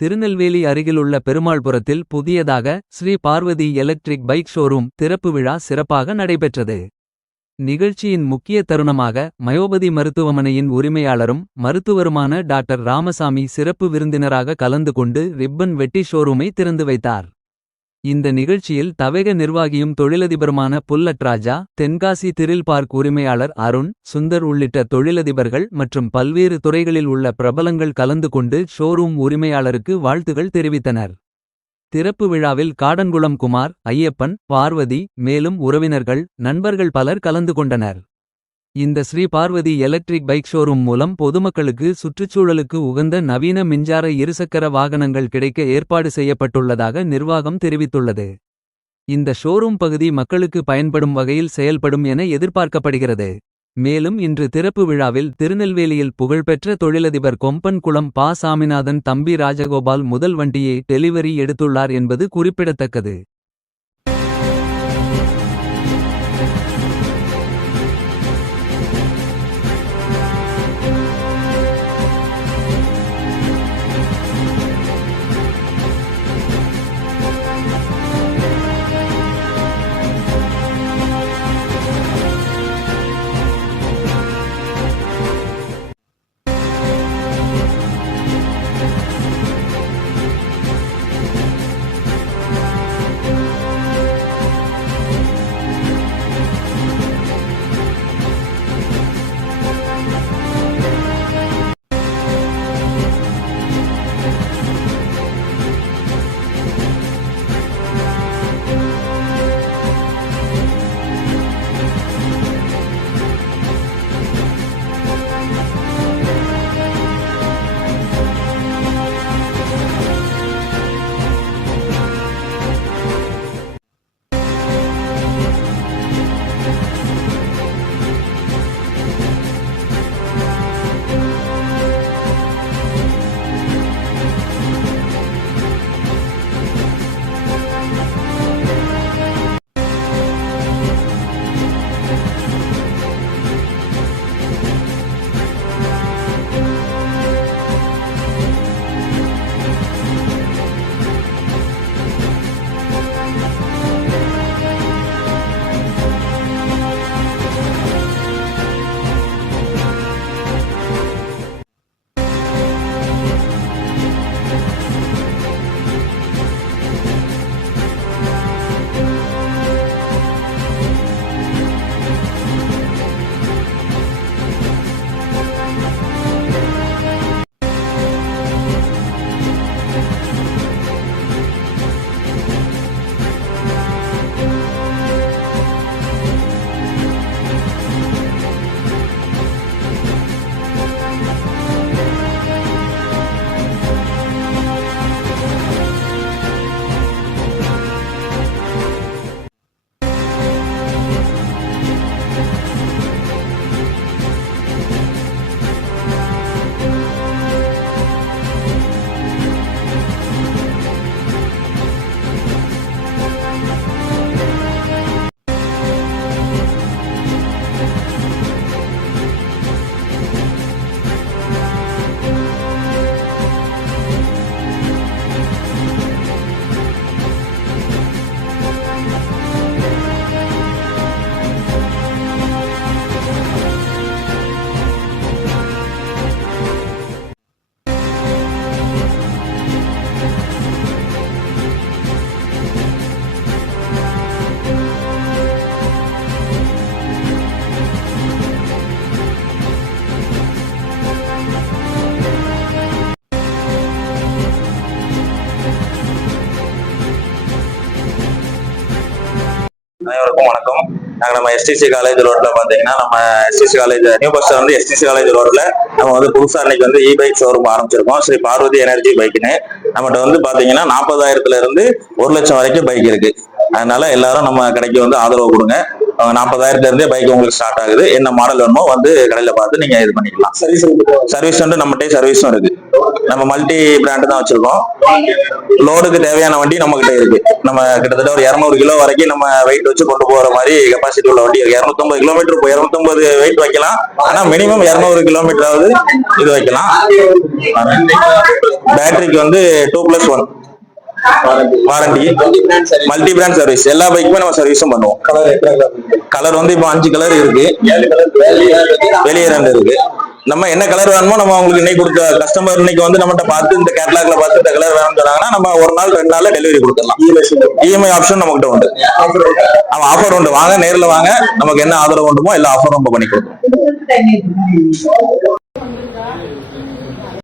திருநெல்வேலி அருகிலுள்ள பெருமாள்புரத்தில் புதியதாக Shri Parvathi electric bike showroom திறப்பு விழா சிறப்பாக நடைபெற்றது. நிகழ்ச்சியின் முக்கிய தருணமாக மயோபதி மருத்துவமனையின் உரிமையாளரும் மருத்துவருமான டாக்டர் ராமசாமி சிறப்பு விருந்தினராக கலந்து கொண்டு ரிப்பன் வெட்டி ஷோரூமை திறந்து வைத்தார். இந்த நிகழ்ச்சியில் தவேக நிர்வாகியும் தொழிலதிபருமான புல்லட் ராஜா, தென்காசி திரில் பார்க் உரிமையாளர் அருண் சுந்தர் உள்ளிட்ட தொழிலதிபர்கள் மற்றும் பல்வேறு துறைகளில் உள்ள பிரபலங்கள் கலந்து கொண்டு ஷோரூம் உரிமையாளருக்கு வாழ்த்துகள் தெரிவித்தனர். திறப்பு விழாவில் காடன்குளம் குமார், ஐயப்பன், பார்வதி, மேலும் உறவினர்கள், நண்பர்கள் பலர் கலந்து கொண்டனர். இந்த Shri Parvathi electric bike showroom மூலம் பொதுமக்களுக்கு சுற்றுச்சூழலுக்கு உகந்த நவீன மின்சார இருசக்கர வாகனங்கள் கிடைக்க ஏற்பாடு செய்யப்பட்டுள்ளதாக நிர்வாகம் தெரிவித்துள்ளது. இந்த ஷோரூம் பகுதி மக்களுக்கு பயன்படும் வகையில் செயல்படும் என எதிர்பார்க்கப்படுகிறது. மேலும் இன்று திறப்பு விழாவில் திருநெல்வேலியில் புகழ்பெற்ற தொழிலதிபர் கொம்பன் குளம் பா. சாமிநாதன் தம்பி ராஜகோபால் முதல் வண்டியை டெலிவரி எடுத்துள்ளார் என்பது குறிப்பிடத்தக்கது. அனைவருக்கும் வணக்கம். நாங்கள் நம்ம எஸ்டிசி காலேஜ் ரோட்ல பாத்தீங்கன்னா நம்ம STC college new bus stand STC college ரோட்ல நம்ம புதுசா இன்னைக்கு இ பைக் ஷோரூம் ஆரம்பிச்சிருக்கோம். ஸ்ரீ பார்வதி எனர்ஜி பைக்னு நம்மகிட்ட பாத்தீங்கன்னா 40,000 இருந்து 1 லட்சம் வரைக்கும் பைக் இருக்கு. அதனால எல்லாரும் நம்ம கடைக்கு ஆதரவு கொடுங்க. 40,000 இருந்தே பைக் உங்களுக்கு ஸ்டார்ட் ஆகுது. என்ன மாடல் வேணுமோ கடையில பார்த்து நீங்க இது பண்ணிக்கலாம். சர்வீஸ் நம்மகிட்ட சர்வீஸும் இருக்கு. நம்ம மல்டி பிராண்ட் தான் வச்சிருக்கோம். லோடுக்கு தேவையான வண்டி நம்ம கிட்ட இருக்கு. நம்ம கிட்டத்தட்ட ஒரு 200 கிலோ வரைக்கும் நம்ம வெயிட் வச்சு கொண்டு போற மாதிரி கெப்பாசிட்டி உள்ள வண்டி 250 கிலோமீட்டர் 250 வெயிட் வைக்கலாம். ஆனா மினிமம் 200 கிலோமீட்டராவது இது வைக்கலாம். பேட்டரிக்கு வந்து 2+1 வாரண்டி, மல்டி பிராண்ட் சர்வீஸ். எல்லா பைக்குமே நம்ம சர்வீஸும் பண்ணுவோம். கலர் வந்து இப்போ 5 கலர் இருக்கு, வெளியே 2 இருக்கு. நம்ம என்ன கலர் வேணுமோ நம்ம அவங்களுக்கு இன்னைக்கு கொடுத்த கஸ்டமர் இன்னைக்கு வந்து நம்மகிட்ட பார்த்து இந்த கேட்டலாக்ல பார்த்து இந்த கலர் வேணும்னு சொன்னாங்கன்னா நம்ம 1 நாள் 2 நாள்ல டெலிவரி கொடுத்துடலாம். இஎம்ஐ ஆப்ஷன் நம்மகிட்ட உண்டு. ஆஃபர் உண்டு. வாங்க, நேர்ல வாங்க, நமக்கு என்ன ஆதரவு உண்டுமோ எல்லா ஆஃபரும் நம்ம பண்ணி கொடுப்போம்.